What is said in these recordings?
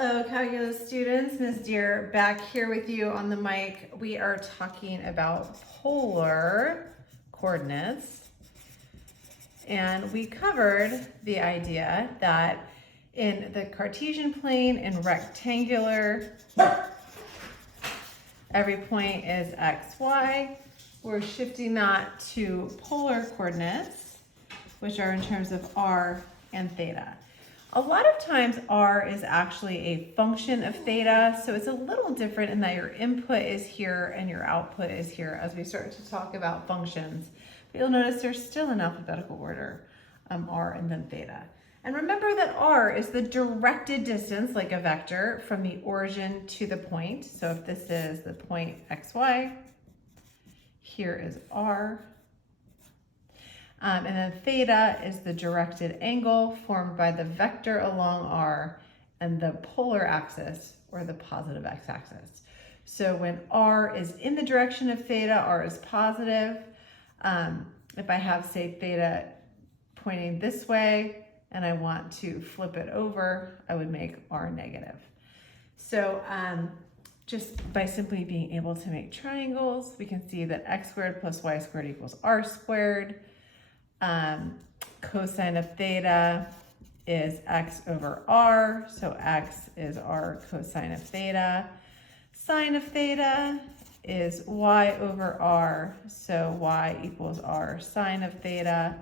Hello, calculus students. Ms. Deer back here with you on the mic. We are talking about polar coordinates. And we covered the idea that in the Cartesian plane and rectangular, every point is x, y. We're shifting that to polar coordinates, which are in terms of r and theta. A lot of times r is actually a function of theta, so it's a little different in that your input is here and your output is here as we start to talk about functions. But you'll notice there's still in alphabetical order, r and then theta. And remember that r is the directed distance, like a vector, from the origin to the point. So if this is the point xy, here is r. And then theta is the directed angle formed by the vector along r and the polar axis, or the positive x-axis. So when r is in the direction of theta, r is positive. If I have, say, theta pointing this way and I want to flip it over, I would make r negative. So just by simply being able to make triangles, we can see that x squared plus y squared equals r squared. Cosine of theta is x over r, so x is r cosine of theta. Sine of theta is y over r, so y equals r sine of theta.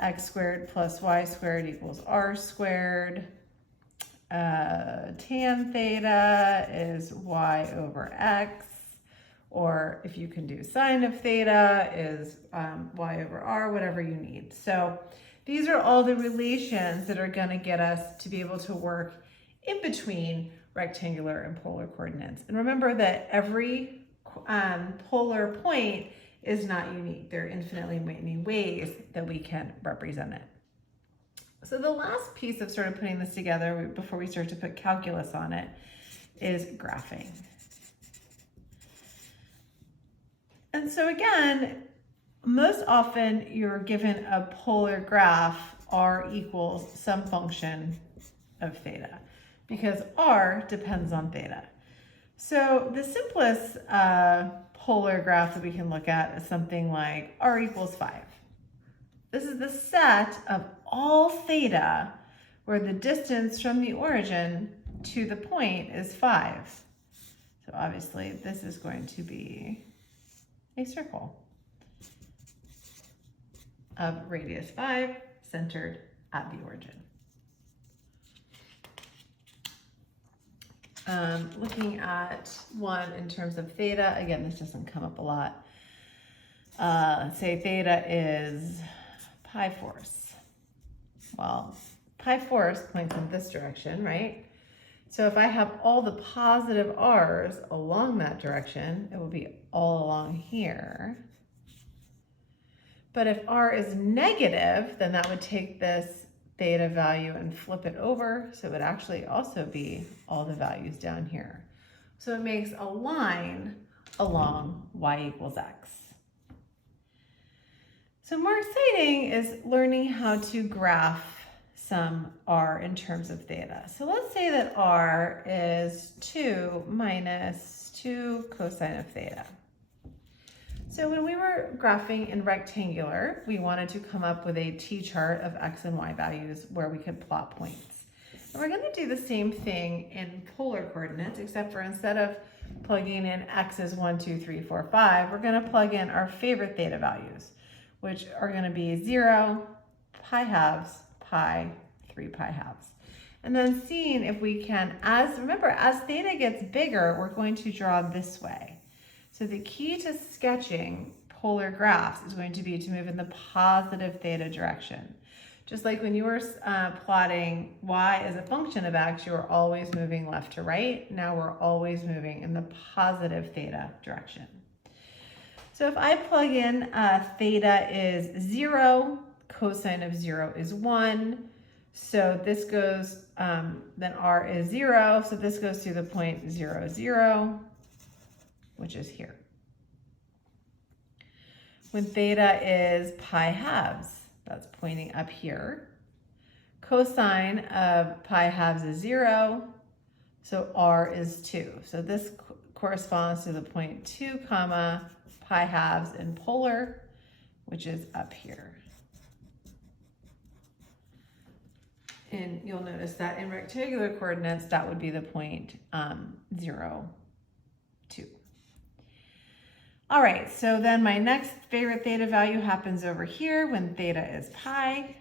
X squared plus y squared equals r squared. Tan theta is y over x. Or if you can do sine of theta is y over r, whatever you need. So these are all the relations that are going to get us to be able to work in between rectangular and polar coordinates. And remember that every polar point is not unique. There are infinitely many ways that we can represent it. So the last piece of sort of putting this together before we start to put calculus on it is graphing. And so again, most often you're given a polar graph, r equals some function of theta, because r depends on theta. So the simplest polar graph that we can look at is something like r equals 5. This is the set of all theta where the distance from the origin to the point is 5. So obviously this is going to be a circle of radius 5 centered at the origin. Looking at one in terms of theta, again, this doesn't come up a lot. Let's say theta is pi force. Well, pi force points in this direction, right? So if I have all the positive r's along that direction, it will be all along here. But if r is negative, then that would take this theta value and flip it over. So it would actually also be all the values down here. So it makes a line along y equals x. So more exciting is learning how to graph some r in terms of theta. So let's say that r is 2 minus 2 cosine of theta. So when we were graphing in rectangular, we wanted to come up with a t-chart of x and y values where we could plot points. And we're going to do the same thing in polar coordinates, except for instead of plugging in x is 1, 2, 3, 4, 5, we're going to plug in our favorite theta values, which are going to be 0, pi halves, pi, 3 pi halves. And then seeing if we can, remember, as theta gets bigger, we're going to draw this way. So the key to sketching polar graphs is going to be to move in the positive theta direction. Just like when you were plotting y as a function of x, you were always moving left to right. Now we're always moving in the positive theta direction. So if I plug in theta is 0, cosine of 0 is 1. So this goes, then r is 0. So this goes to the point 0, 0, which is here. When theta is pi halves, that's pointing up here. cosine of pi halves is 0, so r is 2. So this corresponds to the point 2 comma pi halves in polar, which is up here. And you'll notice that in rectangular coordinates, that would be the point 0, 2. All right, so then my next favorite theta value happens over here when theta is pi.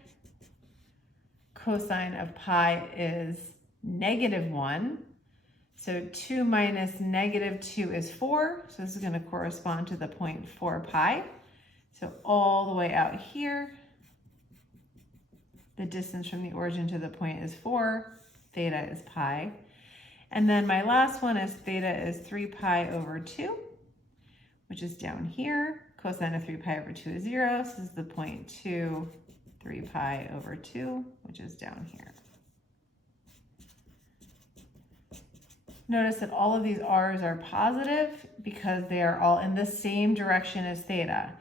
Cosine of pi is -1. So 2 minus -2 is 4. So this is going to correspond to the point 4 pi. So all the way out here, the distance from the origin to the point is 4. Theta is pi. And then my last one is theta is 3 pi over 2, which is down here. Cosine of 3 pi over 2 is 0. So this is the point 2, 3 pi over 2, which is down here. Notice that all of these r's are positive because they are all in the same direction as theta.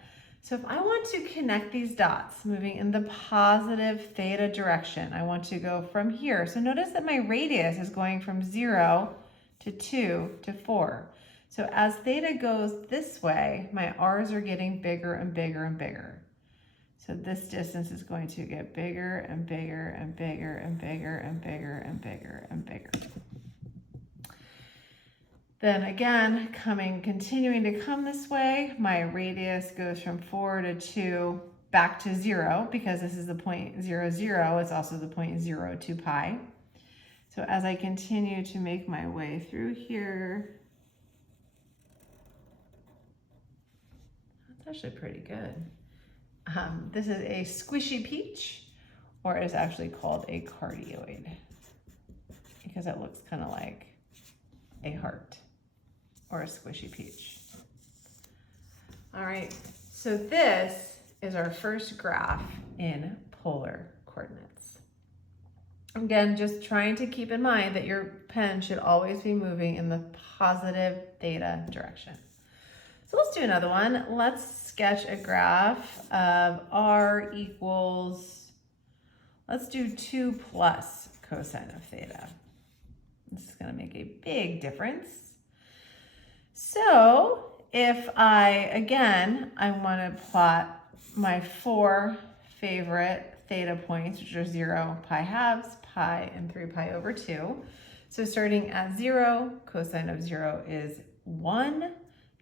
So if I want to connect these dots moving in the positive theta direction, I want to go from here. So notice that my radius is going from 0 to 2 to 4. So as theta goes this way, my r's are getting bigger and bigger and bigger. So this distance is going to get bigger and bigger and bigger and bigger and bigger and bigger and bigger. Then again, continuing to come this way, my radius goes from 4 to 2 back to 0 because this is the point 0, 0. It's also the point 0, 2 pi. So as I continue to make my way through here, that's actually pretty good. This is a squishy peach, or it's actually called a cardioid because it looks kind of like a heart or a squishy peach. All right, so this is our first graph in polar coordinates. Again, just trying to keep in mind that your pen should always be moving in the positive theta direction. So let's do another one. Let's sketch a graph of r equals, let's do 2 plus cosine of theta. This is going to make a big difference. So if I want to plot my 4 favorite theta points, which are 0, pi halves, pi, and 3 pi over 2. So starting at 0, cosine of 0 is 1.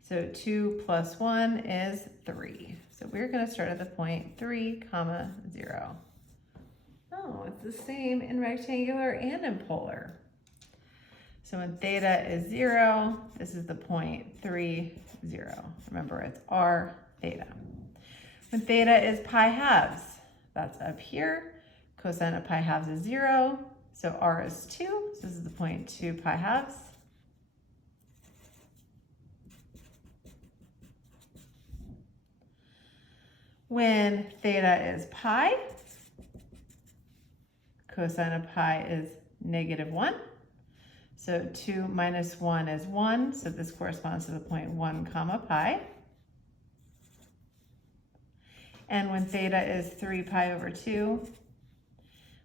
So 2 plus 1 is 3. So we're going to start at the point 3, 0. Oh, it's the same in rectangular and in polar. So when theta is 0, this is the point 3, 0. Remember, it's r theta. When theta is pi halves, that's up here. Cosine of pi halves is 0, so r is 2. So this is the point 2 pi halves. When theta is pi, cosine of pi is -1. So 2 minus 1 is 1, so this corresponds to the point 1 comma pi. And when theta is 3 pi over 2,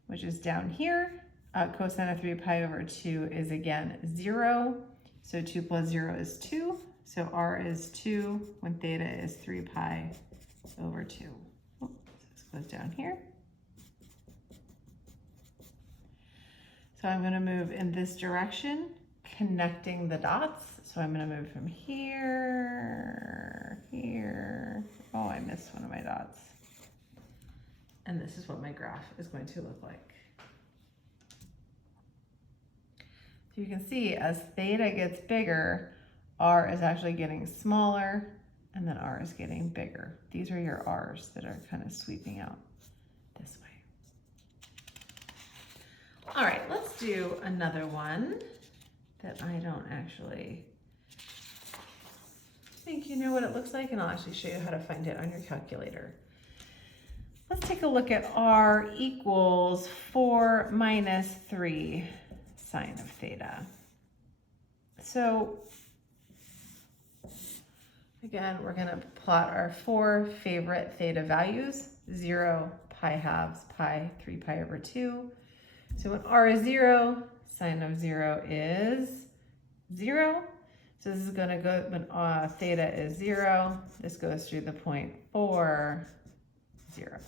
which is down here, cosine of 3 pi over 2 is again 0. So 2 plus 0 is 2. So r is 2 when theta is 3 pi over 2. Oops, this goes down here. So I'm going to move in this direction, connecting the dots. So I'm going to move from here, here. Oh, I missed one of my dots. And this is what my graph is going to look like. So you can see as theta gets bigger, r is actually getting smaller, and then r is getting bigger. These are your r's that are kind of sweeping out this way. All right, let's do another one that I don't actually think you know what it looks like, and I'll actually show you how to find it on your calculator. Let's take a look at r equals 4 minus 3 sine of theta. So again, we're going to plot our 4 favorite theta values, 0, pi halves pi, 3 pi over 2. So when r is 0, sine of 0 is 0. So this is going to go, when theta is 0, this goes through the point 4, 0.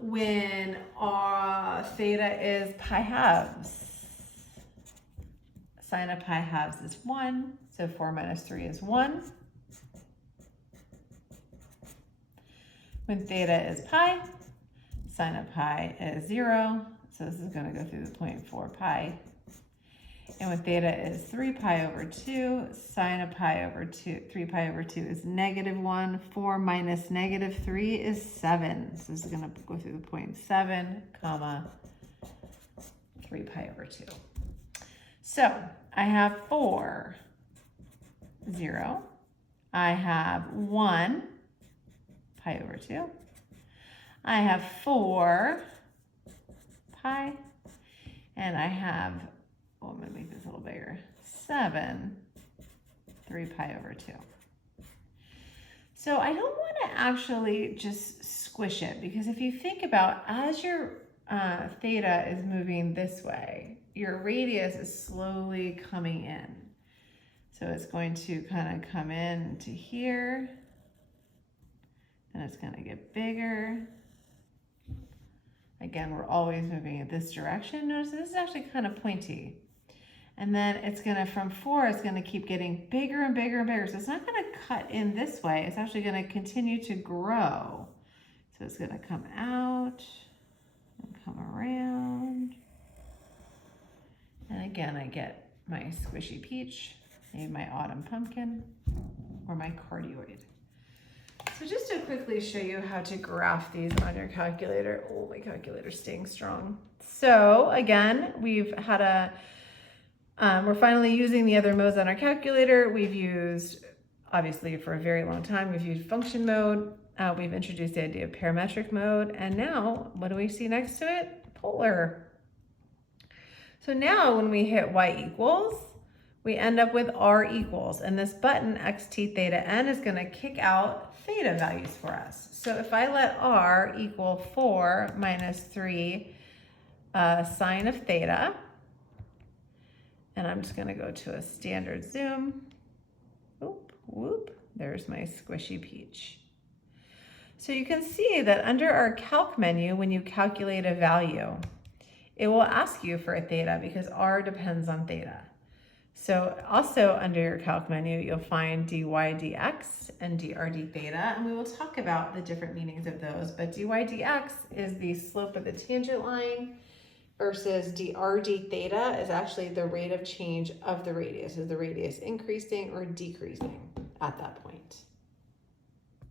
When theta is pi halves, sine of pi halves is 1, so 4 minus 3 is 1. When theta is pi, sine of pi is 0, so this is going to go through the point 4 pi. And when theta is 3 pi over 2, sine of pi over 2, 3 pi over 2 is -1. 4 minus -3 is 7. So this is going to go through the point 7, comma, 3 pi over 2. So I have 4, 0. I have 1 pi over 2. I have 4 pi. And I have, well, I'm going to make this a little bigger, 7, 3 pi over 2. So I don't want to actually just squish it, because if you think about, as your theta is moving this way, your radius is slowly coming in. So it's going to kind of come in to here, and it's going to get bigger. Again, we're always moving in this direction. Notice this is actually kind of pointy. And then it's going to, from 4, it's going to keep getting bigger and bigger and bigger. So it's not going to cut in this way. It's actually going to continue to grow. So it's going to come out and come around. And again, I get my squishy peach, maybe my autumn pumpkin, or my cardioid. So just to quickly show you how to graph these on your calculator. Oh, my calculator's staying strong. So again, we've had we're finally using the other modes on our calculator. We've used, obviously for a very long time, we've used function mode. We've introduced the idea of parametric mode. And now, what do we see next to it? Polar. So now when we hit y equals, we end up with r equals. And this button, xt theta n, is going to kick out theta values for us. So if I let r equal 4 minus 3 sine of theta, and I'm just going to go to a standard zoom. Whoop, whoop. There's my squishy peach. So you can see that under our calc menu, when you calculate a value, it will ask you for a theta because r depends on theta. So also under your calc menu, you'll find dy dx and drd theta, and we will talk about the different meanings of those. But dy dx is the slope of the tangent line, versus drd theta is actually the rate of change of the radius. Is the radius increasing or decreasing at that point?